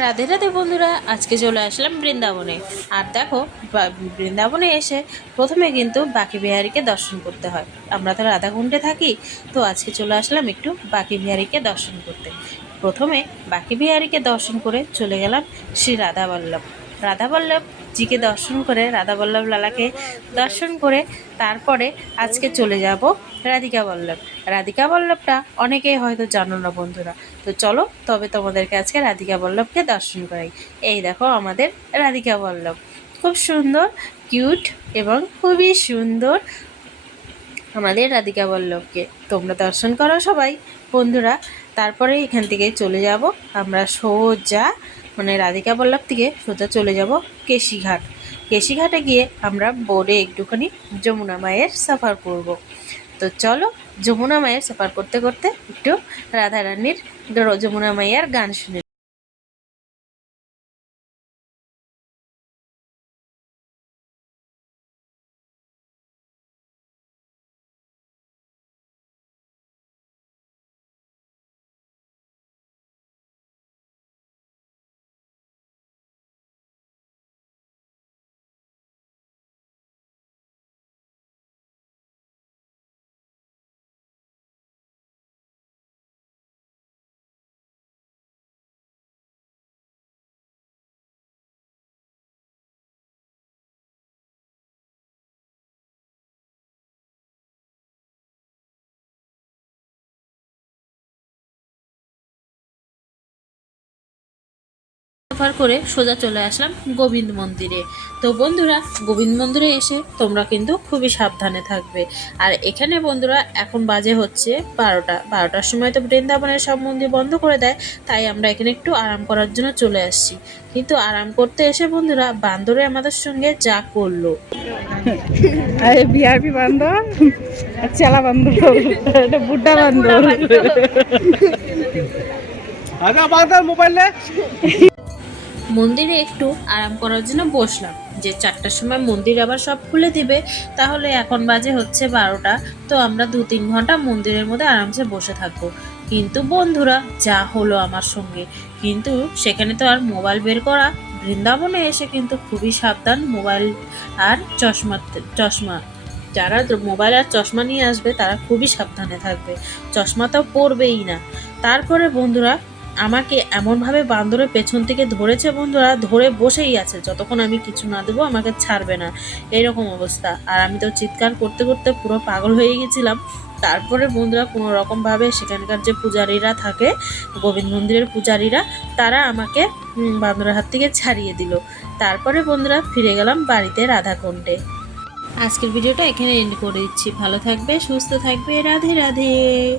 রাধে রাধে বন্ধুরা, আজকে চলে আসলাম বৃন্দাবনে। আর দেখো বৃন্দাবনে এসে প্রথমে কিন্তু বাকি বিহারীকে দর্শন করতে হয়। আমরা তো রাধাকুণ্ডে থাকি, তো আজকে চলে আসলাম একটু বাকি বিহারীকে দর্শন করতে। প্রথমে বাকি বিহারীকে দর্শন করে চলে গেলাম শ্রী রাধা বল্লভ রাধা বল্লভ জিকে দর্শন করে, রাধাবল্লভ লালাকে দর্শন করে তারপরে আজকে চলে যাব রাধিকা বল্লভ। রাধিকা বল্লভটা অনেকেই হয়তো জানো না বন্ধুরা। তো চলো, তবে তোমাদেরকে আজকে রাধিকা বল্লভকে দর্শন করাই। এই দেখো আমাদের রাধিকা বল্লভ। খুব সুন্দর, কিউট এবং খুবই সুন্দর আমাদের রাধিকা বল্লভকে। তোমরা দর্শন করো সবাই, বন্ধুরা। তারপরে এখান থেকে চলে যাব। আমরা সোজা মানে রাধিকা বল্লভ থেকে সোজা চলে যাব কেশিঘাট। কেশিঘাটে গিয়ে আমরা বোর্ডে একটুখানি যমুনা মায়ের সাফার করব। তো চলো, যমুনা মায়ের সাফার করতে করতে একটু রাধারানীর যমুনা মায়ের গান শুনে সফর করে সোজা চলে আসলাম গোবিন্দ মন্দিরে। তো বন্ধুরা গোবিন্দ মন্দিরে এসে তোমরা কিন্তু খুবই সাবধানে থাকবে। আর এখানে বন্ধুরা এখন বাজে হচ্ছে বারোটা। বারোটার সময় তো বৃন্দাবনের সব মন্দির বন্ধ করে দেয় তাই আমরা এখানে একটু আরাম করার জন্য চলে আসছি। কিন্তু আরাম করতে এসে বন্ধুরা বান্দরে আমাদের সঙ্গে যা করল। আরে বিআরপি বান্দর? চেলা বান্দর? এটা বুড্ডা বান্দর। আগা বাঁধার মোবাইল মন্দিরে একটু আরাম করার জন্য বসলাম। যে চারটার সময় মন্দির আবার সব খুলে দিবে, তাহলে এখন বাজে হচ্ছে বারোটা। তো আমরা দু তিন ঘণ্টা মন্দিরের মধ্যে আরামসে বসে থাকব। কিন্তু বন্ধুরা, যা হলো আমার সঙ্গে। কিন্তু সেখানে তো আর মোবাইল বের করা, বৃন্দাবনে এসে কিন্তু খুবই সাবধান মোবাইল আর চশমা চশমা। যারা মোবাইল আর চশমা নিয়ে আসবে, তারা খুবই সাবধানে থাকবে। চশমা তো পরবেই না। তারপরে বন্ধুরা আমাকে এমনভাবে বান্দরের পেছন থেকে ধরেছে বন্ধুরা, ধরে বসেই আছে। যতক্ষণ আমি কিছু না দেবো, আমাকে ছাড়বে না। এইরকম অবস্থা। আর আমি তো চিৎকার করতে করতে পুরো পাগল হয়ে গেছিলাম। তারপরে বন্ধুরা কোনো রকমভাবে সেখানকার যে পূজারীরা থাকে, গোবিন্দ মন্দিরের পূজারীরা, তারা আমাকে বান্দরের হাত থেকে ছাড়িয়ে দিল। তারপরে বন্ধুরা ফিরে গেলাম বাড়িতে রাধাকুণ্ডে। আজকের ভিডিওটা এখানে এন্ড করে দিচ্ছি। ভালো থাকবে, সুস্থ থাকবে। রাধে রাধে।